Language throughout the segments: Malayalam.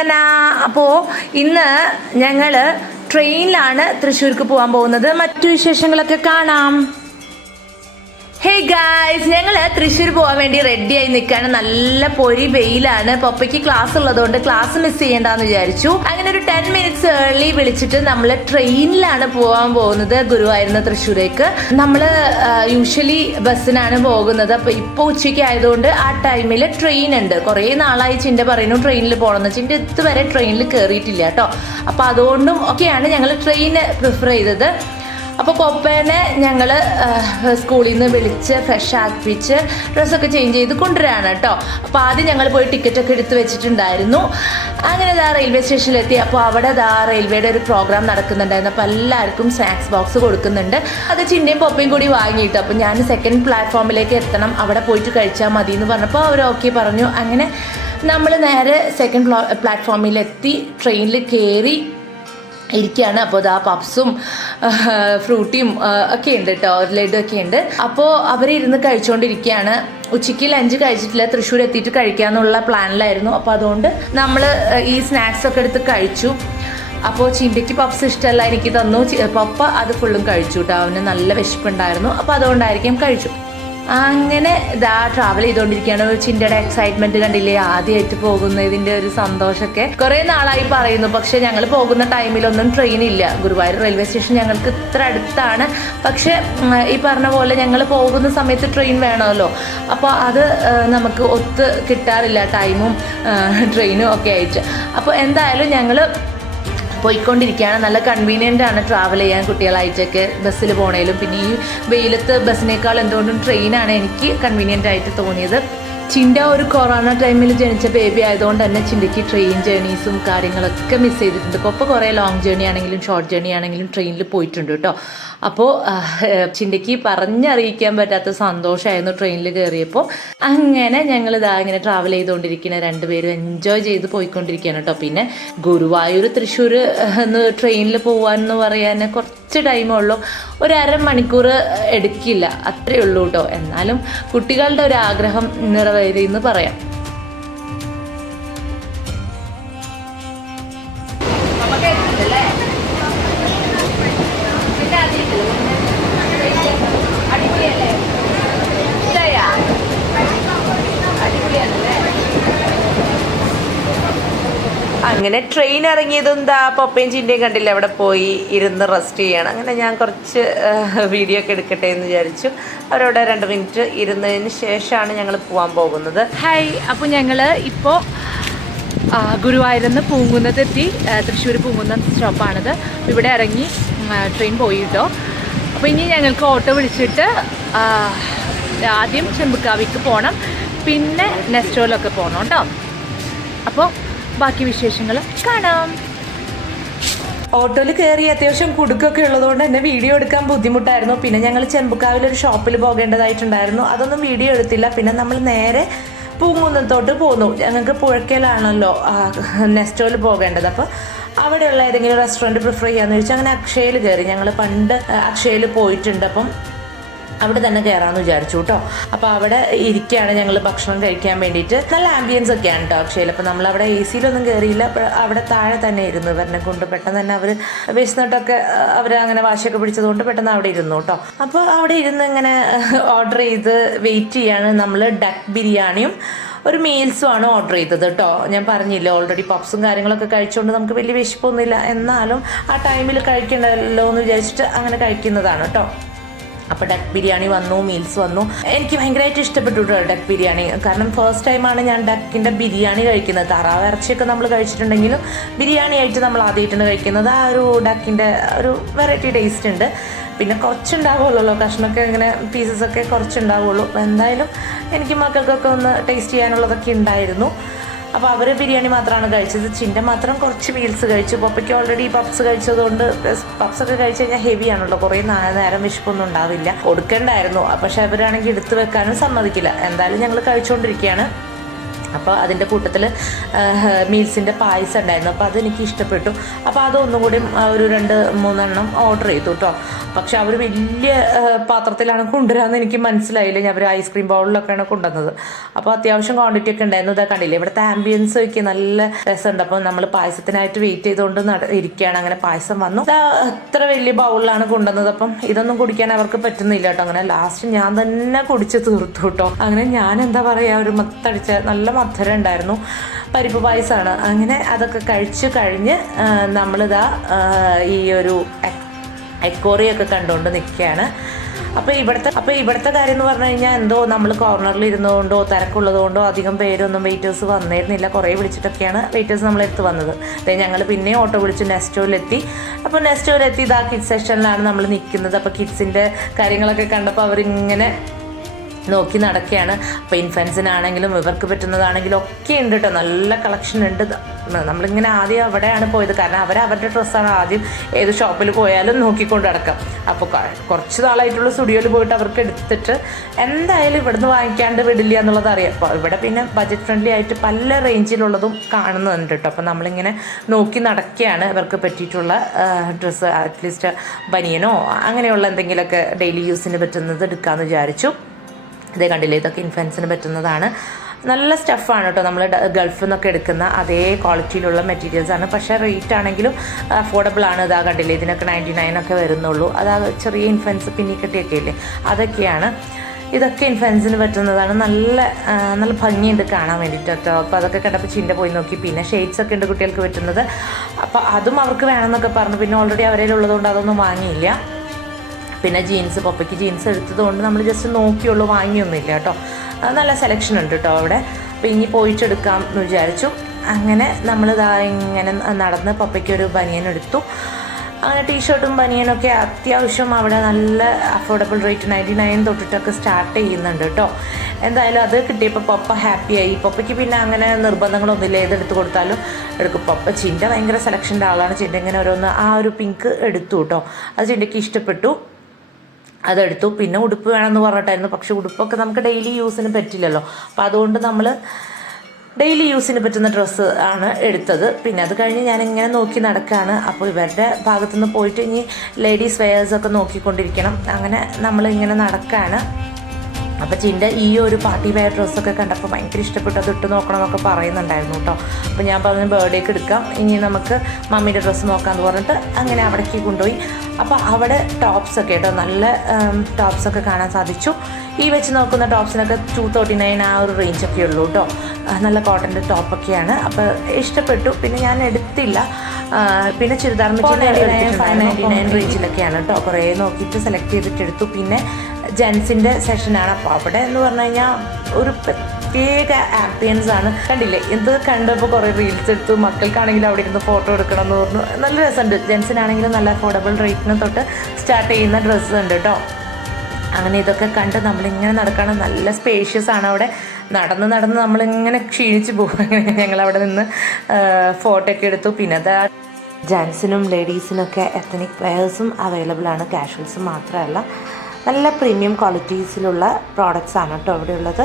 വർധന. അപ്പോൾ ഇന്ന് ഞങ്ങൾ ട്രെയിനിലാണ് തൃശ്ശൂർക്ക് പോകാൻ പോകുന്നത്. മറ്റു വിശേഷങ്ങളൊക്കെ കാണാം. ഹേ ഗായ്സ്, ഞങ്ങൾ തൃശ്ശൂർ പോകാൻ വേണ്ടി റെഡിയായി നിൽക്കുകയാണ്. നല്ല പൊരി വെയിലാണ്. പപ്പയ്ക്ക് ക്ലാസ് ഉള്ളതുകൊണ്ട് ക്ലാസ് മിസ് ചെയ്യേണ്ടെന്ന് വിചാരിച്ചു. അങ്ങനെ ഒരു 10 minutes ഏർലി വിളിച്ചിട്ട് നമ്മൾ ട്രെയിനിലാണ് പോകാൻ പോകുന്നത് ഗുരുവായൂരിന്ന് തൃശ്ശൂരേക്ക്. നമ്മൾ യൂഷ്വലി ബസ്സിനാണ് പോകുന്നത്. അപ്പോൾ ഇപ്പോൾ ഉച്ചയ്ക്ക് ആയതുകൊണ്ട് ആ ടൈമിൽ ട്രെയിൻ ഉണ്ട്. കുറേ നാളായി ചിൻ്റെ പറയുന്നു ട്രെയിനിൽ പോകണമെന്ന്. ചിൻ്റെ ഇതുവരെ ട്രെയിനിൽ കയറിയിട്ടില്ല കേട്ടോ. അപ്പോൾ അതുകൊണ്ടും ഒക്കെയാണ് ഞങ്ങൾ ട്രെയിന് പ്രിഫർ ചെയ്തത്. അപ്പോൾ പപ്പേനെ ഞങ്ങൾ സ്കൂളിൽ നിന്ന് വിളിച്ച് ഫ്രഷ് ആക്കിപ്പിച്ച് ഡ്രസ്സൊക്കെ ചേഞ്ച് ചെയ്ത് കൊണ്ടുവരാണ് കേട്ടോ. അപ്പോൾ ആദ്യം ഞങ്ങൾ പോയി ടിക്കറ്റൊക്കെ എടുത്ത് വെച്ചിട്ടുണ്ടായിരുന്നു. അങ്ങനെ റെയിൽവേ സ്റ്റേഷനിലെത്തി. അപ്പോൾ അവിടെ റെയിൽവേയുടെ ഒരു പ്രോഗ്രാം നടക്കുന്നുണ്ടായിരുന്നു. അപ്പോൾ എല്ലാവർക്കും സ്നാക്സ് ബോക്സ് കൊടുക്കുന്നുണ്ട്. അത് ചിന്നയും പപ്പയും കൂടി വാങ്ങിയിട്ടു. അപ്പോൾ ഞാൻ സെക്കൻഡ് പ്ലാറ്റ്ഫോമിലേക്ക് എത്തണം, അവിടെ പോയിട്ട് കഴിച്ചാൽ മതി എന്ന് പറഞ്ഞപ്പോൾ അവർ ഓക്കെ പറഞ്ഞു. അങ്ങനെ നമ്മൾ നേരെ സെക്കൻഡ് പ്ലാറ്റ്ഫോമിലെത്തി ട്രെയിനിൽ കയറി ഇരിക്കുകയാണ്. അപ്പോൾ പപ്സും ഫ്രൂട്ടിയും ഒക്കെ ഉണ്ട് കേട്ടോ, ലഡു ഒക്കെ ഉണ്ട്. അപ്പോൾ അവരിരുന്ന് കഴിച്ചുകൊണ്ടിരിക്കുകയാണ്. ഉച്ചയ്ക്ക് ലഞ്ച് കഴിച്ചിട്ടില്ല, തൃശ്ശൂർ എത്തിയിട്ട് കഴിക്കാമെന്നുള്ള പ്ലാനിലായിരുന്നു. അപ്പോൾ അതുകൊണ്ട് നമ്മൾ ഈ സ്നാക്സ് ഒക്കെ എടുത്ത് കഴിച്ചു. അപ്പോൾ ചിന്തയ്ക്ക് പപ്സ് ഇഷ്ടമല്ല, എനിക്ക് തന്നു. പപ്പ അത് ഫുള്ളും കഴിച്ചു കേട്ടോ. അവന് നല്ല വിശപ്പുണ്ടായിരുന്നു. അപ്പോൾ അതുകൊണ്ടായിരിക്കും കഴിച്ചു. അങ്ങനെ ട്രാവൽ ചെയ്തുകൊണ്ടിരിക്കുകയാണ്. ചിന്തയുടെ എക്സൈറ്റ്മെന്റ് കണ്ടില്ലേ, ആദ്യമായിട്ട് പോകുന്നതിന്റെ ഒരു സന്തോഷമൊക്കെ കുറേ നാളായി പറയുന്നു. പക്ഷെ ഞങ്ങൾ പോകുന്ന ടൈമിലൊന്നും ട്രെയിൻ ഇല്ല. ഗുരുവായൂർ റെയിൽവേ സ്റ്റേഷൻ ഞങ്ങൾക്ക് ഇത്ര അടുത്താണ്. പക്ഷെ ഈ പറഞ്ഞ പോലെ ഞങ്ങൾ പോകുന്ന സമയത്ത് ട്രെയിൻ വേണമല്ലോ. അപ്പോൾ അത് നമുക്ക് ഒത്ത് കിട്ടാറില്ല, ടൈമും ട്രെയിനും ഒക്കെ ആയിട്ട്. അപ്പോൾ എന്തായാലും ഞങ്ങൾ പോയിക്കൊണ്ടിരിക്കുകയാണ്. നല്ല കൺവീനിയൻ്റ് ആണ് ട്രാവൽ ചെയ്യാൻ കുട്ടികളായിട്ടൊക്കെ, ബസ്സിൽ പോണേലും. പിന്നെ ഈ വെയിലത്ത് ബസ്സിനേക്കാൾ എന്തുകൊണ്ടും ട്രെയിനാണ് എനിക്ക് കൺവീനിയൻ്റ് ആയിട്ട് തോന്നിയത്. ചിന്ത ഒരു കൊറോണ ടൈമിൽ ജനിച്ച ബേബി ആയതുകൊണ്ട് തന്നെ ചിന്തയ്ക്ക് ട്രെയിൻ ജേർണീസും കാര്യങ്ങളൊക്കെ മിസ് ചെയ്തിട്ടുണ്ട്. ഇപ്പോൾ കുറേ ലോങ് ജേർണി ആണെങ്കിലും ഷോർട്ട് ജേർണി ആണെങ്കിലും ട്രെയിനിൽ പോയിട്ടുണ്ട് കേട്ടോ. അപ്പോൾ ചിന്തയ്ക്ക് പറഞ്ഞറിയിക്കാൻ പറ്റാത്ത സന്തോഷമായിരുന്നു ട്രെയിനിൽ കയറിയപ്പോൾ. അങ്ങനെ ഞങ്ങൾ ഇങ്ങനെ ട്രാവൽ ചെയ്തുകൊണ്ടിരിക്കുന്ന രണ്ടുപേരും എൻജോയ് ചെയ്ത് പോയിക്കൊണ്ടിരിക്കുകയാണ് കേട്ടോ. പിന്നെ ഗുരുവായൂർ തൃശ്ശൂർ ട്രെയിനിൽ പോകാമെന്ന് പറയാൻ കുറച്ച് ടൈമേ ഉള്ളൂ, ഒരു അരമണിക്കൂർ എടുക്കില്ല, അത്രയേ ഉള്ളൂ കേട്ടോ. എന്നാലും കുട്ടികളുടെ ഒരു ആഗ്രഹം നിറവേറിയെന്ന് പറയാം. അങ്ങനെ ട്രെയിൻ ഇറങ്ങിയതും പപ്പയും ചിന്തയും കണ്ടില്ല, അവിടെ പോയി ഇരുന്ന് റെസ്റ്റ് ചെയ്യണം. അങ്ങനെ ഞാൻ കുറച്ച് വീഡിയോ ഒക്കെ എടുക്കട്ടെ എന്ന് വിചാരിച്ചു. അവരവിടെ 2 minute ഇരുന്നതിന് ശേഷമാണ് ഞങ്ങൾ പോകാൻ പോകുന്നത്. ഹായ്, അപ്പോൾ ഞങ്ങൾ ഇപ്പോൾ ഗുരുവായൂരിന്ന് പൂങ്കുന്നത്തെത്തി. തൃശ്ശൂർ പൂങ്കുന്നം സ്റ്റോപ്പാണിത്. ഇവിടെ ഇറങ്ങി ട്രെയിൻ പോയി കേട്ടോ. അപ്പോൾ ഇനി ഞങ്ങൾക്ക് ഓട്ടോ വിളിച്ചിട്ട് ആദ്യം ചെമ്പുക്കാവിക്ക് പോകണം, പിന്നെ നെസ്റ്റോലൊക്കെ പോകണം കേട്ടോ. അപ്പോൾ ബാക്കി വിശേഷങ്ങൾ കാണാം. ഓട്ടോയിൽ കയറി അത്യാവശ്യം കുടുക്കൊക്കെ ഉള്ളതുകൊണ്ട് തന്നെ വീഡിയോ എടുക്കാൻ ബുദ്ധിമുട്ടായിരുന്നു. പിന്നെ ഞങ്ങൾ ചെമ്പുക്കാവിലൊരു ഷോപ്പിൽ പോകേണ്ടതായിട്ടുണ്ടായിരുന്നു, അതൊന്നും വീഡിയോ എടുത്തില്ല. പിന്നെ നമ്മൾ നേരെ പൂങ്കുന്നത്തോട്ട് പോന്നു. ഞങ്ങൾക്ക് പുഴയ്ക്കലാണല്ലോ നെസ്റ്റോയിൽ പോകേണ്ടത്. അപ്പോൾ അവിടെയുള്ള ഏതെങ്കിലും റെസ്റ്റോറൻറ്റ് പ്രിഫർ ചെയ്യാമെന്ന് ചോദിച്ചാൽ അങ്ങനെ അക്ഷയയിൽ കയറി. ഞങ്ങൾ പണ്ട് അക്ഷയയിൽ പോയിട്ടുണ്ട്, അപ്പം അവിടെ തന്നെ കയറാമെന്ന് വിചാരിച്ചു കേട്ടോ. അപ്പോൾ അവിടെ ഇരിക്കുകയാണ് ഞങ്ങൾ ഭക്ഷണം കഴിക്കാൻ വേണ്ടിയിട്ട്. നല്ല ആംബിയൻസ് ഒക്കെയാണ് കേട്ടോ അക്ഷയയിൽ. അപ്പോൾ നമ്മളവിടെ AC-ലൊന്നും കയറിയില്ല, അവിടെ താഴെ തന്നെ ഇരുന്നു. ഇവരെ കൊണ്ട് പെട്ടെന്ന് തന്നെ അവർ വിശന്നിട്ടൊക്കെ അവർ അങ്ങനെ വാശിയൊക്കെ പിടിച്ചതുകൊണ്ട് പെട്ടെന്ന് അവിടെ ഇരുന്നു കേട്ടോ. അപ്പോൾ അവിടെ ഇരുന്ന് ഇങ്ങനെ ഓർഡർ ചെയ്ത് വെയിറ്റ് ചെയ്യാണ്. നമ്മൾ ഡക്ക് ബിരിയാണിയും ഒരു മീൽസുമാണ് ഓർഡർ ചെയ്തത് കേട്ടോ. ഞാൻ പറഞ്ഞില്ല, ഓൾറെഡി പപ്സും കാര്യങ്ങളൊക്കെ കഴിച്ചുകൊണ്ട് നമുക്ക് വലിയ വിശപ്പൊന്നുമില്ല. എന്നാലും ആ ടൈമിൽ കഴിക്കണ്ടല്ലോ എന്ന് വിചാരിച്ചിട്ട് അങ്ങനെ കഴിക്കുന്നതാണ് കേട്ടോ. അപ്പോൾ ഡക്ക് ബിരിയാണി വന്നു, മീൽസ് വന്നു. എനിക്ക് ഭയങ്കരമായിട്ട് ഇഷ്ടപ്പെട്ടു കേട്ടോ ഡക്ക് ബിരിയാണി. കാരണം ഫസ്റ്റ് ടൈമാണ് ഞാൻ ഡക്കിൻ്റെ ബിരിയാണി കഴിക്കുന്നത്. താറാവ് ഇറച്ചിയൊക്കെ നമ്മൾ കഴിച്ചിട്ടുണ്ടെങ്കിലും ബിരിയാണി ആയിട്ട് നമ്മൾ ആദ്യമായിട്ടാണ് കഴിക്കുന്നത്. ആ ഒരു ഡക്കിൻ്റെ ഒരു വെറൈറ്റി ടേസ്റ്റ് ഉണ്ട്. പിന്നെ കുറച്ചുണ്ടാവുള്ളൂ, കഷ്ണമൊക്കെ ഇങ്ങനെ പീസസൊക്കെ കുറച്ചുണ്ടാവുള്ളൂ. എന്തായാലും എനിക്ക് മക്കൾക്കൊക്കെ ഒന്ന് ടേസ്റ്റ് ചെയ്യാനുള്ളതൊക്കെ ഉണ്ടായിരുന്നു. അപ്പോൾ അവർ ബിരിയാണി മാത്രമാണ് കഴിച്ചത്. ചിന്ത മാത്രം കുറച്ച് മീൽസ് കഴിച്ചു. പപ്പയ്ക്ക് ഓൾറെഡി പപ്സ് കഴിച്ചതുകൊണ്ട്, പപ്സൊക്കെ കഴിച്ച് കഴിഞ്ഞാൽ ഹെവിയാണല്ലോ, കുറേ നേരം വിശപ്പൊന്നും ഉണ്ടാവില്ല, കൊടുക്കേണ്ടായിരുന്നു. പക്ഷെ അവരാണെങ്കിൽ എടുത്തു വെക്കാനും സമ്മതിക്കില്ല. എന്തായാലും ഞങ്ങൾ കഴിച്ചുകൊണ്ടിരിക്കുകയാണ്. അപ്പോൾ അതിൻ്റെ കൂട്ടത്തിൽ മീൽസിൻ്റെ പായസം ഉണ്ടായിരുന്നു. അപ്പോൾ അതെനിക്ക് ഇഷ്ടപ്പെട്ടു. അപ്പോൾ അതൊന്നും കൂടി ഒരു 2-3 ഓർഡർ ചെയ്തു കേട്ടോ. പക്ഷെ അവർ വലിയ പാത്രത്തിലാണ് കൊണ്ടുവരാമെന്ന് എനിക്ക് മനസ്സിലായില്ല. അവർ ഐസ്ക്രീം ബൗളിലൊക്കെയാണ് കൊണ്ടുവന്നത്. അപ്പോൾ അത്യാവശ്യം ക്വാണ്ടിറ്റി ഒക്കെ ഉണ്ടായിരുന്നു. ഇതാ കണ്ടില്ലേ, ഇവിടുത്തെ ആംബിയൻസ് ഒക്കെ നല്ല രസമുണ്ട്. അപ്പോൾ നമ്മൾ പായസത്തിനായിട്ട് വെയിറ്റ് ചെയ്തുകൊണ്ട് ഇരിക്കുകയാണ്. അങ്ങനെ പായസം വന്നു. അത്ര വലിയ ബൗളിലാണ് കൊണ്ടുവന്നത്. അപ്പം ഇതൊന്നും കുടിക്കാൻ അവർക്ക് പറ്റുന്നില്ല കേട്ടോ. അങ്ങനെ ലാസ്റ്റ് ഞാൻ തന്നെ കുടിച്ച് തീർത്തു കേട്ടോ. അങ്ങനെ ഞാൻ എന്താ പറയുക, ഒരു മത്തടിച്ച നല്ല മധുരം ഉണ്ടായിരുന്നു. പരിപ്പ് പായസമാണ്. അങ്ങനെ അതൊക്കെ കഴിച്ച് കഴിഞ്ഞ് നമ്മളിതാ ഈ ഒരു എക്കോറിയൊക്കെ കണ്ടുകൊണ്ട് നിൽക്കുകയാണ്. അപ്പോൾ ഇവിടുത്തെ കാര്യം എന്ന് പറഞ്ഞു കഴിഞ്ഞാൽ എന്തോ നമ്മൾ കോർണറിൽ ഇരുന്നുകൊണ്ടോ തിരക്കുള്ളതുകൊണ്ടോ അധികം പേരൊന്നും വെയിറ്റേഴ്സ് വന്നിരുന്നില്ല. കുറേ വിളിച്ചിട്ടൊക്കെയാണ് വെയിറ്റേഴ്സ് നമ്മളെടുത്ത് വന്നത്. ഞങ്ങൾ പിന്നെ ഓട്ടോ വിളിച്ച് നെസ്റ്റോയിലെത്തി. അപ്പോൾ നെസ്റ്റോയിലെത്തി ഇതാ കിഡ്സ് സെക്ഷനിലാണ് നമ്മൾ നിൽക്കുന്നത്. അപ്പോൾ കിഡ്സിൻ്റെ കാര്യങ്ങളൊക്കെ കണ്ടപ്പോൾ അവരിങ്ങനെ നോക്കി നടക്കുകയാണ്. അപ്പോൾ ഇൻഫൻസിനാണെങ്കിലും ഇവർക്ക് പറ്റുന്നതാണെങ്കിലും ഒക്കെ ഉണ്ട് കേട്ടോ. നല്ല കളക്ഷൻ ഉണ്ട്. നമ്മളിങ്ങനെ ആദ്യം അവിടെയാണ് പോയത്. കാരണം അവരുടെ ഡ്രസ്സാണ് ആദ്യം ഏത് ഷോപ്പിൽ പോയാലും നോക്കിക്കൊണ്ട് നടക്കാം. അപ്പോൾ കുറച്ച് നാളായിട്ടുള്ള സ്റ്റുഡിയോയിൽ പോയിട്ട് അവർക്ക് എടുത്തിട്ട് എന്തായാലും ഇവിടുന്ന് വാങ്ങിക്കാണ്ട് വിടില്ല എന്നുള്ളത് അറിയാം. അപ്പോൾ ഇവിടെ പിന്നെ ബഡ്ജറ്റ് ഫ്രണ്ട്ലി ആയിട്ട് പല റേഞ്ചിലുള്ളതും കാണുന്നുണ്ട് കേട്ടോ. അപ്പോൾ നമ്മളിങ്ങനെ നോക്കി നടക്കുകയാണ് ഇവർക്ക് പറ്റിയിട്ടുള്ള ഡ്രസ്സ്. അറ്റ്ലീസ്റ്റ് ബനിയനോ അങ്ങനെയുള്ള എന്തെങ്കിലുമൊക്കെ ഡെയിലി യൂസിന് പറ്റുന്നത് എടുക്കാമെന്ന് വിചാരിച്ചു. ഇതേ കണ്ടില്ലേ, ഇതൊക്കെ ഇൻഫൻസിന് പറ്റുന്നതാണ്. നല്ല സ്റ്റഫാണ് കേട്ടോ. നമ്മൾ ഗൾഫിൽ നിന്നൊക്കെ എടുക്കുന്ന അതേ ക്വാളിറ്റിയിലുള്ള മെറ്റീരിയൽസാണ്. പക്ഷേ റേറ്റ് ആണെങ്കിലും അഫോർഡബിൾ ആണ്. ഇതാ കണ്ടില്ലേ, ഇതിനൊക്കെ 99 ഒക്കെ വരുന്നുള്ളൂ. അതാ ചെറിയ ഇൻഫൻസ് പിന്നിക്കെട്ടിയൊക്കെ ഇല്ലേ, അതൊക്കെയാണ്. ഇതൊക്കെ ഇൻഫൻസിന് പറ്റുന്നതാണ്. നല്ല ഭംഗിയുണ്ട് കാണാൻ വേണ്ടിയിട്ട് കേട്ടോ. അപ്പോൾ അതൊക്കെ കണ്ടപ്പോൾ ചിൻ്റെ പോയി നോക്കി. പിന്നെ ഷെയ്ഡ്സ് ഒക്കെ ഉണ്ട് കുട്ടികൾക്ക് പറ്റുന്നത്. അപ്പോൾ അതും അവർക്ക് വേണമെന്നൊക്കെ പറഞ്ഞു. പിന്നെ ഓൾറെഡി അവരേലുള്ളതുകൊണ്ട് അതൊന്നും വാങ്ങിയില്ല. പിന്നെ ജീൻസ്, പപ്പയ്ക്ക് ജീൻസ് എടുത്തതുകൊണ്ട് നമ്മൾ ജസ്റ്റ് നോക്കിയുള്ളൂ, വാങ്ങിയൊന്നുമില്ല കേട്ടോ. നല്ല സെലക്ഷൻ ഉണ്ട് കേട്ടോ അവിടെ. അപ്പോൾ ഇനി പോയിട്ടെടുക്കാം എന്ന് വിചാരിച്ചു. അങ്ങനെ നമ്മളിതാ ഇങ്ങനെ നടന്ന് പപ്പയ്ക്കൊരു ബനിയൻ എടുത്തു. അങ്ങനെ ടീഷർട്ടും ബനിയനൊക്കെ അത്യാവശ്യം അവിടെ നല്ല അഫോർഡബിൾ റേറ്റ് 99 തൊട്ടിട്ടൊക്കെ സ്റ്റാർട്ട് ചെയ്യുന്നുണ്ട് കേട്ടോ. എന്തായാലും അത് കിട്ടിയപ്പോൾ പപ്പ ഹാപ്പിയായി. പപ്പയ്ക്ക് പിന്നെ അങ്ങനെ നിർബന്ധങ്ങളൊന്നുമില്ല, ഏതെടുത്ത് കൊടുത്താലും എടുക്കും. പപ്പ ചിൻ്റെ ഭയങ്കര സെലക്ഷൻ്റെ ആളാണ്. ചിൻ്റെ ഇങ്ങനെ ഓരോന്ന് ആ ഒരു പിങ്ക് എടുത്തു കേട്ടോ. അത് ചിൻ്റെക്ക് ഇഷ്ടപ്പെട്ടു, അതെടുത്തു. പിന്നെ ഉടുപ്പ് വേണമെന്ന് പറഞ്ഞിട്ടായിരുന്നു. പക്ഷേ ഉടുപ്പൊക്കെ നമുക്ക് ഡെയിലി യൂസിന് പറ്റില്ലല്ലോ. അപ്പോൾ അതുകൊണ്ട് നമ്മൾ ഡെയിലി യൂസിന് പറ്റുന്ന ഡ്രസ്സ് ആണ് എടുത്തത്. പിന്നെ അത് കഴിഞ്ഞ് ഞാനിങ്ങനെ നോക്കി നടക്കുകയാണ്. അപ്പോൾ ഇവരുടെ ഭാഗത്തുനിന്ന് പോയിട്ട് ഇനി ലേഡീസ് വെയേഴ്സൊക്കെ നോക്കിക്കൊണ്ടിരിക്കണം. അങ്ങനെ നമ്മളിങ്ങനെ നടക്കുകയാണ്. അപ്പോൾ ചിൻ്റെ ഈ ഒരു പാർട്ടി വെയർ ഡ്രസ്സൊക്കെ കണ്ടപ്പോൾ ഭയങ്കര ഇഷ്ടപ്പെട്ടു. അത് ഇട്ട് നോക്കണമെന്നൊക്കെ പറയുന്നുണ്ടായിരുന്നു കേട്ടോ. അപ്പോൾ ഞാൻ പറഞ്ഞു ബർത്ത്ഡേക്ക് എടുക്കാം, ഇനി നമുക്ക് മമ്മീൻ്റെ ഡ്രസ്സ് നോക്കാമെന്ന് പറഞ്ഞിട്ട് അങ്ങനെ അവിടേക്ക് കൊണ്ടുപോയി. അപ്പോൾ അവിടെ ടോപ്സൊക്കെ കേട്ടോ, നല്ല ടോപ്സൊക്കെ കാണാൻ സാധിച്ചു. ഈ വെച്ച് നോക്കുന്ന ടോപ്സിനൊക്കെ 239 ആ ഒരു റേഞ്ചൊക്കെ ഉള്ളൂ കേട്ടോ. നല്ല കോട്ടൻ്റെ ടോപ്പൊക്കെയാണ്. അപ്പോൾ ഇഷ്ടപ്പെട്ടു. പിന്നെ ഞാൻ എടുത്തില്ല. പിന്നെ ചുരിദാർ മെറ്റീരിയൽ 599 റേഞ്ചിലൊക്കെയാണ് കേട്ടോ. കുറേ നോക്കിയിട്ട് സെലക്ട് ചെയ്തിട്ട് എടുത്തു. പിന്നെ ജെൻസിൻ്റെ സെഷനാണ്. അപ്പോൾ അവിടെ എന്ന് പറഞ്ഞു കഴിഞ്ഞാൽ ഒരു പ്രത്യേക ആംബിയൻസ് ആണ്. കണ്ടില്ലേ, ഇത് കണ്ടപ്പോൾ കുറേ റീൽസ് എടുത്തു. മക്കൾക്കാണെങ്കിലും അവിടെ ഇരുന്ന് ഫോട്ടോ എടുക്കണം എന്ന് പറഞ്ഞു. നല്ല രസമുണ്ട്. ജെൻസിനാണെങ്കിലും നല്ല അഫോർഡബിൾ റേറ്റിന് തൊട്ട് സ്റ്റാർട്ട് ചെയ്യുന്ന ഡ്രസ്സ് ഉണ്ട് കേട്ടോ. അങ്ങനെ ഇതൊക്കെ കണ്ട് നമ്മളിങ്ങനെ നടക്കണം. നല്ല സ്പേഷ്യസ് ആണ് അവിടെ. നടന്ന് നമ്മളിങ്ങനെ ക്ഷീണിച്ച് പോകും. ഞങ്ങളവിടെ നിന്ന് ഫോട്ടോ ഒക്കെ എടുത്തു. പിന്നെ അത് ജെൻസിനും ലേഡീസിനൊക്കെ എത്നിക് വെയേഴ്സും അവൈലബിൾ ആണ്, കാഷ്വൽസും മാത്രമല്ല. നല്ല പ്രീമിയം ക്വാളിറ്റീസിലുള്ള പ്രോഡക്റ്റ്സ് ആണ് കേട്ടോ ഇവിടെ ഉള്ളത്.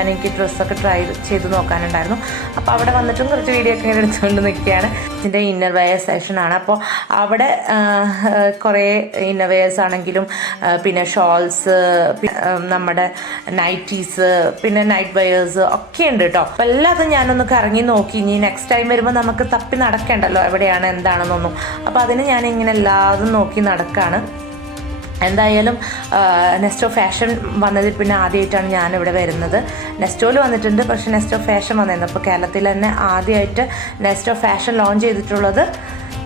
എനിക്ക് ഡ്രസ്സൊക്കെ ട്രൈ ചെയ്ത് നോക്കാനുണ്ടായിരുന്നു. അപ്പോൾ അവിടെ വന്നിട്ടും കുറച്ച് വീഡിയോ ഒക്കെ ഇങ്ങനെ എടുത്തുകൊണ്ട് നിൽക്കുകയാണ്. ഇതിൻ്റെ ഇന്നർ വെയർ സെഷനാണ്. അപ്പോൾ അവിടെ കുറേ ഇന്നർ വെയേഴ്സ് ആണെങ്കിലും പിന്നെ ഷോൾസ്, നമ്മുടെ നൈറ്റീസ്, പിന്നെ നൈറ്റ് വെയേഴ്സ് ഒക്കെ ഉണ്ട് കേട്ടോ. അപ്പോൾ എല്ലാതും ഞാനൊന്ന് കറങ്ങി നോക്കി. ഇനി നെക്സ്റ്റ് ടൈം വരുമ്പോൾ നമുക്ക് തപ്പി നടക്കേണ്ടല്ലോ എവിടെയാണ് എന്താണെന്നൊന്നും. അപ്പോൾ അതിന് ഞാനിങ്ങനെ എല്ലാതും നോക്കി നടക്കുകയാണ്. എന്തായാലും നെസ്റ്റോ ഫാഷൻ വന്നതിൽ പിന്നെ ആദ്യമായിട്ടാണ് ഞാനിവിടെ വരുന്നത്. നെസ്റ്റോയിൽ വന്നിട്ടുണ്ട്, പക്ഷേ നെസ്റ്റോ ഫാഷൻ വന്നിരുന്നു. അപ്പോൾ കേരളത്തിൽ തന്നെ ആദ്യമായിട്ട് നെസ്റ്റോ ഫാഷൻ ലോഞ്ച് ചെയ്തിട്ടുള്ളത്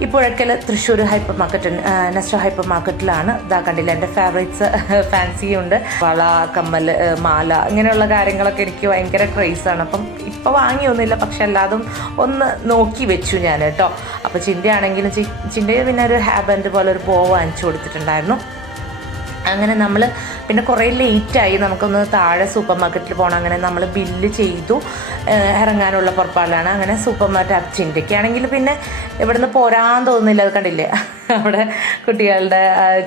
ഈ Puzhakkal Thrissur hyper market, Nesto hyper മാർക്കറ്റിലാണ്. ഇതാ കണ്ടില്ല, എൻ്റെ ഫേവറേറ്റ്സ് ഫാൻസിയുണ്ട്. വള, കമ്മൽ, മാല, ഇങ്ങനെയുള്ള കാര്യങ്ങളൊക്കെ എനിക്ക് ഭയങ്കര ക്രേസാണ്. അപ്പം ഇപ്പോൾ വാങ്ങിയൊന്നുമില്ല, പക്ഷെ എല്ലാതും ഒന്ന് നോക്കി വെച്ചു ഞാൻ കേട്ടോ. അപ്പോൾ ചിൻ്റെ ആണെങ്കിലും ചിൻ്റെ പിന്നെ ഒരു ഹാബൻഡ് പോലെ ഒരു ബോ വാങ്ങിച്ചു കൊടുത്തിട്ടുണ്ടായിരുന്നു. അങ്ങനെ നമ്മൾ പിന്നെ കുറേ ലേറ്റായി, നമുക്കൊന്ന് താഴെ സൂപ്പർ മാർക്കറ്റിൽ പോകണം. അങ്ങനെ നമ്മൾ ബില്ല് ചെയ്തു ഇറങ്ങാനുള്ള പുറപ്പാടിലാണ്. അങ്ങനെ സൂപ്പർ മാർക്കറ്റ് ചിന്തയ്ക്കാണെങ്കിൽ പിന്നെ ഇവിടുന്ന് പോരാൻ തോന്നുന്നില്ല. അത് കണ്ടില്ലേ, അവിടെ കുട്ടികളുടെ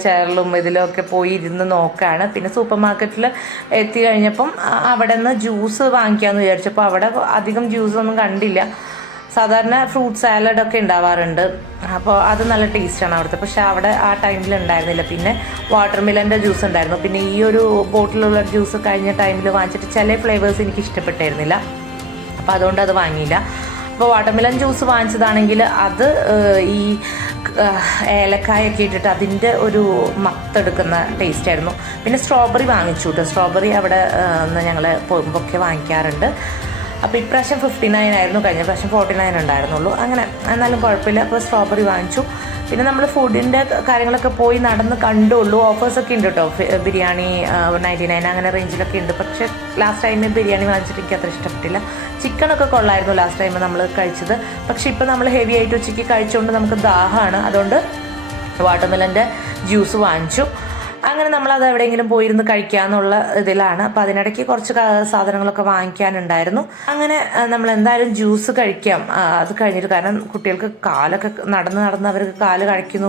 ചെയറിലും ഇതിലൊക്കെ പോയി ഇരുന്ന് നോക്കുകയാണ്. പിന്നെ സൂപ്പർ മാർക്കറ്റിൽ എത്തി കഴിഞ്ഞപ്പം അവിടെ നിന്ന് ജ്യൂസ് വാങ്ങിക്കാമെന്ന് വിചാരിച്ചപ്പോൾ അവിടെ അധികം ജ്യൂസൊന്നും കണ്ടില്ല. സാധാരണ ഫ്രൂട്ട് സാലഡൊക്കെ ഉണ്ടാവാറുണ്ട്, അപ്പോൾ അത് നല്ല ടേസ്റ്റാണ് അവിടുത്തെ. പക്ഷേ അവിടെ ആ ടൈമിൽ ഉണ്ടായിരുന്നില്ല. പിന്നെ വാട്ടർമെലൻ്റെ ജ്യൂസ് ഉണ്ടായിരുന്നു. പിന്നെ ഈ ഒരു ബോട്ടിലുള്ള ജ്യൂസ് കഴിഞ്ഞ ടൈമിൽ വാങ്ങിച്ചിട്ട് ചില ഫ്ലേവേഴ്സ് എനിക്ക് ഇഷ്ടപ്പെട്ടായിരുന്നില്ല, അപ്പോൾ അതുകൊണ്ട് അത് വാങ്ങിയില്ല. അപ്പോൾ വാട്ടർമെലൻ ജ്യൂസ് വാങ്ങിച്ചതാണെങ്കിൽ അത് ഈ ഏലക്കായൊക്കെ ഇട്ടിട്ട് അതിൻ്റെ ഒരു മത്തെടുക്കുന്ന ടേസ്റ്റായിരുന്നു. പിന്നെ സ്ട്രോബെറി വാങ്ങിച്ചു കേട്ടോ. സ്ട്രോബെറി അവിടെ ഞങ്ങൾ പോകുമ്പോഴൊക്കെ വാങ്ങിക്കാറുണ്ട്. അപ്പോൾ ഇപ്രാവശ്യം 59 ആയിരുന്നു, കഴിഞ്ഞ പ്രാവശ്യം 49 ഉണ്ടായിരുന്നുള്ളൂ. അങ്ങനെ എന്നാലും കുഴപ്പമില്ല. അപ്പോൾ സ്ട്രോബെറി വാങ്ങിച്ചു. പിന്നെ നമ്മൾ ഫുഡിൻ്റെ കാര്യങ്ങളൊക്കെ പോയി നടന്ന് കണ്ടുള്ളൂ. ഓഫേഴ്സൊക്കെ ഉണ്ട് കേട്ടോ. ബിരിയാണി 99 അങ്ങനെ റേഞ്ചിലൊക്കെ ഉണ്ട്. പക്ഷേ ലാസ്റ്റ് ടൈമിൽ ബിരിയാണി വാങ്ങിച്ചിട്ട് എനിക്ക് അത്ര ഇഷ്ടപ്പെട്ടില്ല. ചിക്കനൊക്കെ കൊള്ളായിരുന്നു ലാസ്റ്റ് ടൈം നമ്മൾ കഴിച്ചത്. പക്ഷേ ഇപ്പോൾ നമ്മൾ ഹെവി ആയിട്ട് ഉച്ചയ്ക്ക് കഴിച്ചുകൊണ്ട് നമുക്ക് ദാഹമാണ്. അതുകൊണ്ട് വാട്ടർമെലൻ്റെ ജ്യൂസ് വാങ്ങിച്ചു. അങ്ങനെ നമ്മളത് എവിടെയെങ്കിലും പോയിരുന്ന് കഴിക്കാമെന്നുള്ള ഇതിലാണ്. അപ്പോൾ അതിനിടയ്ക്ക് കുറച്ച് സാധനങ്ങളൊക്കെ വാങ്ങിക്കാനുണ്ടായിരുന്നു. അങ്ങനെ നമ്മൾ എന്തായാലും ജ്യൂസ് കഴിക്കാം അത് കഴിഞ്ഞിട്ട്. കാരണം കുട്ടികൾക്ക് കാലൊക്കെ നടന്ന് അവർക്ക് കാല് കഴിക്കുന്നു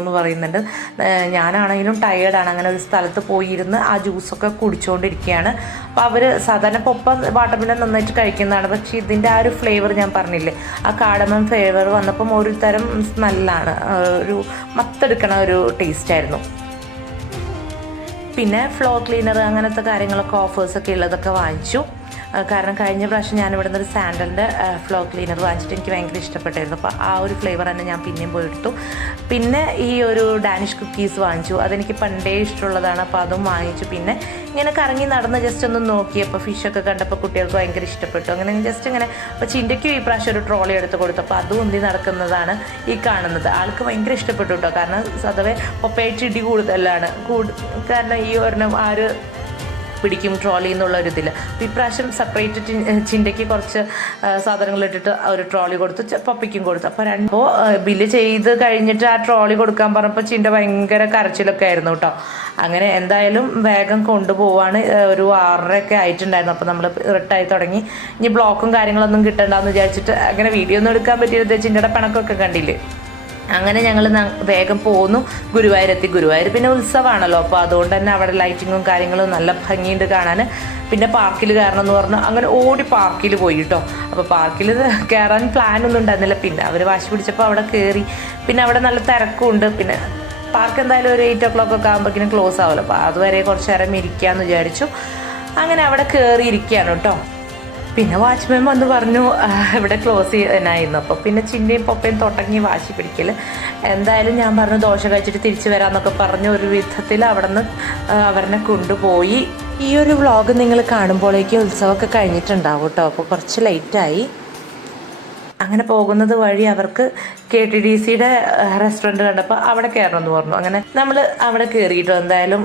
എന്ന് പറയുന്നുണ്ട്. ഞാനാണെങ്കിലും ടയേർഡാണ്. അങ്ങനെ ഒരു സ്ഥലത്ത് പോയിരുന്ന് ആ ജ്യൂസൊക്കെ കുടിച്ചുകൊണ്ടിരിക്കുകയാണ്. അപ്പോൾ അവർ സാധാരണ ഒപ്പം വാട്ടർമെലൻ നന്നായിട്ട് കഴിക്കുന്നതാണ്. പക്ഷേ ഇതിൻ്റെ ആ ഒരു ഫ്ലേവർ ഞാൻ പറഞ്ഞില്ലേ, ആ കാടമൻ ഫ്ലേവർ വന്നപ്പം ഒരു തരം സ്മെല്ലാണ്, ഒരു മത്തെടുക്കണ ഒരു ടേസ്റ്റായിരുന്നു. പിന്നെ ഫ്ലോർ ക്ലീനർ അങ്ങനത്തെ കാര്യങ്ങളൊക്കെ ഓഫേഴ്സൊക്കെ ഉള്ളതൊക്കെ വാങ്ങിച്ചു. കാരണം കഴിഞ്ഞ പ്രാവശ്യം ഞാൻ ഇവിടെ നിന്നൊരു സാൻഡലിൻ്റെ ഫ്ലോർ ക്ലീനർ വാങ്ങിച്ചിട്ട് എനിക്ക് ഭയങ്കര ഇഷ്ടപ്പെട്ടായിരുന്നു. അപ്പോൾ ആ ഒരു ഫ്ലേവർ തന്നെ ഞാൻ പിന്നെയും പോയെടുത്തു. പിന്നെ ഈ ഒരു ഡാനിഷ് കുക്കീസ് വാങ്ങിച്ചു. അതെനിക്ക് പണ്ടേ ഇഷ്ടമുള്ളതാണ്, അപ്പോൾ അതും വാങ്ങിച്ചു. പിന്നെ ഇങ്ങനെ കറങ്ങി നടന്ന് ജസ്റ്റ് ഒന്ന് നോക്കിയപ്പോൾ ഫിഷൊക്കെ കണ്ടപ്പോൾ കുട്ടികൾക്ക് ഭയങ്കര ഇഷ്ടപ്പെട്ടു. അങ്ങനെ ജസ്റ്റ് ഇങ്ങനെ അപ്പോൾ ചിന്തയ്ക്കും ഈ പ്രാവശ്യം ഒരു ട്രോളി എടുത്ത് കൊടുത്തപ്പോൾ അതും ഉന്തി നടക്കുന്നതാണ് ഈ കാണുന്നത്. ആൾക്ക് ഭയങ്കര ഇഷ്ടപ്പെട്ടു കേട്ടോ. കാരണം സ്വതവേ ഒപ്പയായിട്ട് ഇടി കൂടുതലാണ്. കാരണം ഈ ഒരെണ്ണം ആ ഒരു പിടിക്കും ട്രോളി എന്നുള്ളൊരിതിൽ. അപ്പോൾ ഇപ്രാവശ്യം സെപ്പറേറ്റ് ചിന്തയ്ക്ക് കുറച്ച് സാധനങ്ങൾ ഇട്ടിട്ട് ഒരു ട്രോളി കൊടുത്തു, പപ്പിക്കും കൊടുത്തു. അപ്പോൾ ബില്ല് ചെയ്ത് കഴിഞ്ഞിട്ട് ആ ട്രോളി കൊടുക്കാൻ പറഞ്ഞപ്പോൾ ചിന്ത ഭയങ്കര കരച്ചിലൊക്കെ ആയിരുന്നു കേട്ടോ. അങ്ങനെ എന്തായാലും വേഗം കൊണ്ടുപോവാണ്. ഒരു 6:30 ആയിട്ടുണ്ടായിരുന്നു. അപ്പോൾ നമ്മൾ റിട്ടായി തുടങ്ങി. ഇനി ബ്ലോക്കും കാര്യങ്ങളൊന്നും കിട്ടണ്ടെന്ന് വിചാരിച്ചിട്ട് അങ്ങനെ വീഡിയോ ഒന്നും എടുക്കാൻ പറ്റിയത്. ചിന്തയുടെ പിണക്കൊക്കെ കണ്ടില്ലേ. അങ്ങനെ ഞങ്ങൾ വേഗം പോന്നു. ഗുരുവായൂരെത്തി. ഗുരുവായൂർ പിന്നെ ഉത്സവമാണല്ലോ, അപ്പോൾ അതുകൊണ്ട് തന്നെ അവിടെ ലൈറ്റിങ്ങും കാര്യങ്ങളും നല്ല ഭംഗിയുണ്ട് കാണാൻ. പിന്നെ പാർക്കിൽ കയറണം എന്ന് പറഞ്ഞു അങ്ങനെ ഓടി പാർക്കിൽ പോയി കേട്ടോ. അപ്പോൾ പാർക്കിൽ കയറാൻ പ്ലാനൊന്നും ഉണ്ടായിരുന്നില്ല. പിന്നെ അവർ വാശി പിടിച്ചപ്പോൾ അവിടെ കയറി. പിന്നെ അവിടെ നല്ല തിരക്കുണ്ട്. പിന്നെ പാർക്ക് എന്തായാലും ഒരു 8 o'clock ഒക്കെ ആകുമ്പോഴേക്കും ക്ലോസ് ആവുമല്ലോ. അപ്പോൾ അതുവരെ കുറച്ച് നേരം ഇരിക്കാമെന്ന് വിചാരിച്ചു. അങ്ങനെ അവിടെ കയറി ഇരിക്കുകയാണ് കേട്ടോ. പിന്നെ വാച്ച്മാൻ വന്ന് പറഞ്ഞു ഇവിടെ ക്ലോസ് ചെയ്യാനായിരുന്നു. അപ്പോൾ പിന്നെ ചിന്തയും പൊപ്പയും തുടങ്ങി വാശി പിടിക്കൽ. എന്തായാലും ഞാൻ പറഞ്ഞു ദോശ കഴിച്ചിട്ട് തിരിച്ചു വരാമെന്നൊക്കെ പറഞ്ഞ് ഒരു വിധത്തിൽ അവിടെ നിന്ന് അവരെ കൊണ്ടുപോയി. ഈ ഒരു വ്ളോഗ് നിങ്ങൾ കാണുമ്പോഴേക്കും ഉത്സവമൊക്കെ കഴിഞ്ഞിട്ടുണ്ടാവും കേട്ടോ. അപ്പോൾ കുറച്ച് ലേറ്റായി. അങ്ങനെ പോകുന്നത് വഴി അവർക്ക് KTDCയുടെ റെസ്റ്റോറൻറ്റ് കണ്ടപ്പോൾ അവിടെ കയറണമെന്ന് പറഞ്ഞു. അങ്ങനെ നമ്മൾ അവിടെ കയറിയിട്ടു. എന്തായാലും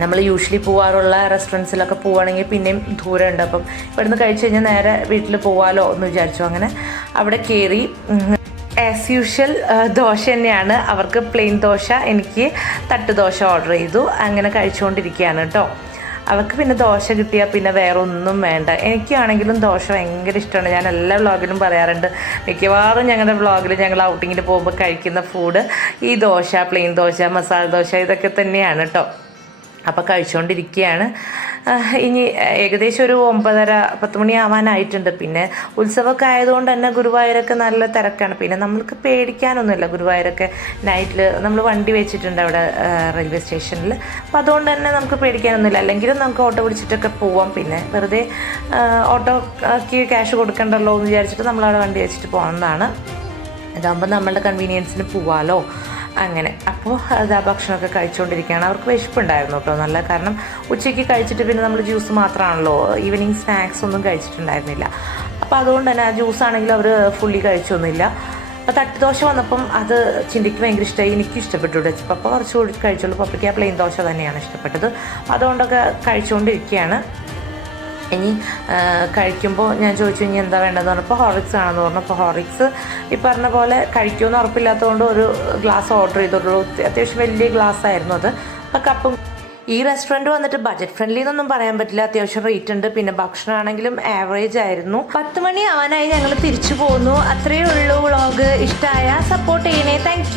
നമ്മൾ യൂഷ്വലി പോകാറുള്ള റെസ്റ്റോറൻറ്റ്സിലൊക്കെ പോവുകയാണെങ്കിൽ പിന്നെയും ദൂരമുണ്ട്. അപ്പം ഇവിടുന്ന് കഴിച്ച് കഴിഞ്ഞാൽ നേരെ വീട്ടിൽ പോകാമല്ലോ എന്ന് വിചാരിച്ചു. അങ്ങനെ അവിടെ കയറി. ആസ് യൂഷ്വൽ ദോശ തന്നെയാണ്. അവർക്ക് പ്ലെയിൻ ദോശ, എനിക്ക് തട്ട് ദോശ ഓർഡർ ചെയ്തു. അങ്ങനെ കഴിച്ചുകൊണ്ടിരിക്കുകയാണ് കേട്ടോ. അവർക്ക് പിന്നെ ദോശ കിട്ടിയാൽ പിന്നെ വേറെ ഒന്നും വേണ്ട. എനിക്കാണെങ്കിലും ദോശ ഭയങ്കര ഇഷ്ടമാണ്. ഞാൻ എല്ലാ വ്ളോഗിലും പറയാറുണ്ട്, മിക്കവാറും ഞങ്ങളുടെ വ്ളോഗിൽ ഞങ്ങൾ ഔട്ടിങ്ങിൽ പോകുമ്പോൾ കഴിക്കുന്ന ഫുഡ് ഈ ദോശ, പ്ലെയിൻ ദോശ, മസാല ദോശ ഇതൊക്കെ തന്നെയാണ് കേട്ടോ. അപ്പോൾ കഴിച്ചുകൊണ്ടിരിക്കുകയാണ്. ഇനി ഏകദേശം ഒരു 9:30-10 മണി ആവാനായിട്ടുണ്ട്. പിന്നെ ഉത്സവമൊക്കെ ആയതുകൊണ്ട് തന്നെ ഗുരുവായൂരൊക്കെ നല്ല തിരക്കാണ്. പിന്നെ നമ്മൾക്ക് പേടിക്കാനൊന്നുമില്ല. ഗുരുവായൂരൊക്കെ നൈറ്റിൽ നമ്മൾ വണ്ടി വെച്ചിട്ടുണ്ട് അവിടെ റെയിൽവേ സ്റ്റേഷനിൽ. അപ്പോൾ അതുകൊണ്ട് തന്നെ നമുക്ക് പേടിക്കാനൊന്നുമില്ല. അല്ലെങ്കിലും നമുക്ക് ഓട്ടോ പിടിച്ചിട്ടൊക്കെ പോവാം. പിന്നെ വെറുതെ ഓട്ടോക്ക് ക്യാഷ് കൊടുക്കണ്ടല്ലോ എന്ന് വിചാരിച്ചിട്ട് നമ്മളവിടെ വണ്ടി വെച്ചിട്ട് പോകുന്നതാണ്. ഇതാകുമ്പോൾ നമ്മളുടെ കൺവീനിയൻസിന് പോവാമല്ലോ. അങ്ങനെ അപ്പോൾ അത് ആ ഭക്ഷണമൊക്കെ കഴിച്ചുകൊണ്ടിരിക്കുകയാണ്. അവർക്ക് വിശപ്പുണ്ടായിരുന്നു കേട്ടോ നല്ല, കാരണം ഉച്ചയ്ക്ക് കഴിച്ചിട്ട് പിന്നെ നമ്മൾ ജ്യൂസ് മാത്രമാണല്ലോ, ഈവനിങ് സ്നാക്സ് ഒന്നും കഴിച്ചിട്ടുണ്ടായിരുന്നില്ല. അപ്പോൾ അതുകൊണ്ട് തന്നെ ആ ജ്യൂസ് ആണെങ്കിലും അവർ ഫുള്ളി കഴിച്ചൊന്നുമില്ല. അപ്പോൾ തട്ടുദോശ വന്നപ്പം അത് ചിണ്ടിക്ക് ഭയങ്കര ഇഷ്ടമായി, എനിക്കും ഇഷ്ടപ്പെട്ടു. പപ്പ കുറച്ച് കഴിച്ചോളൂ, പപ്പയ്ക്ക് ആ പ്ലെയിൻ ദോശ തന്നെയാണ് ഇഷ്ടപ്പെട്ടത്. അതുകൊണ്ടൊക്കെ കഴിച്ചുകൊണ്ടിരിക്കുകയാണ്. ഇനി കഴിക്കുമ്പോൾ ഞാൻ ചോദിച്ചു ഇനി എന്താ വേണ്ടതെന്ന് പറഞ്ഞപ്പോൾ ഹോർലിക്സ് ആണെന്ന് പറഞ്ഞു. അപ്പോൾ ഹോർലിക്സ് ഈ പറഞ്ഞ പോലെ കഴിക്കുമെന്ന് ഉറപ്പില്ലാത്തതുകൊണ്ട് ഒരു ഗ്ലാസ് ഓർഡർ ചെയ്തിട്ടുള്ളൂ. അത്യാവശ്യം വലിയ ഗ്ലാസ് ആയിരുന്നു അത്. അപ്പോൾ കപ്പും ഈ റെസ്റ്റോറൻറ്റ് വന്നിട്ട് ബഡ്ജറ്റ് ഫ്രണ്ട്ലി എന്നൊന്നും പറയാൻ പറ്റില്ല, അത്യാവശ്യം റേറ്റ് ഉണ്ട്. പിന്നെ ഭക്ഷണമാണെങ്കിലും ആവറേജ് ആയിരുന്നു. 10 മണി ആവാനായി ഞങ്ങൾ തിരിച്ചു പോന്നു. അത്രയേ ഉള്ളൂ വ്ളോഗ്. ഇഷ്ടമായ സപ്പോർട്ട് ചെയ്യണേ. താങ്ക്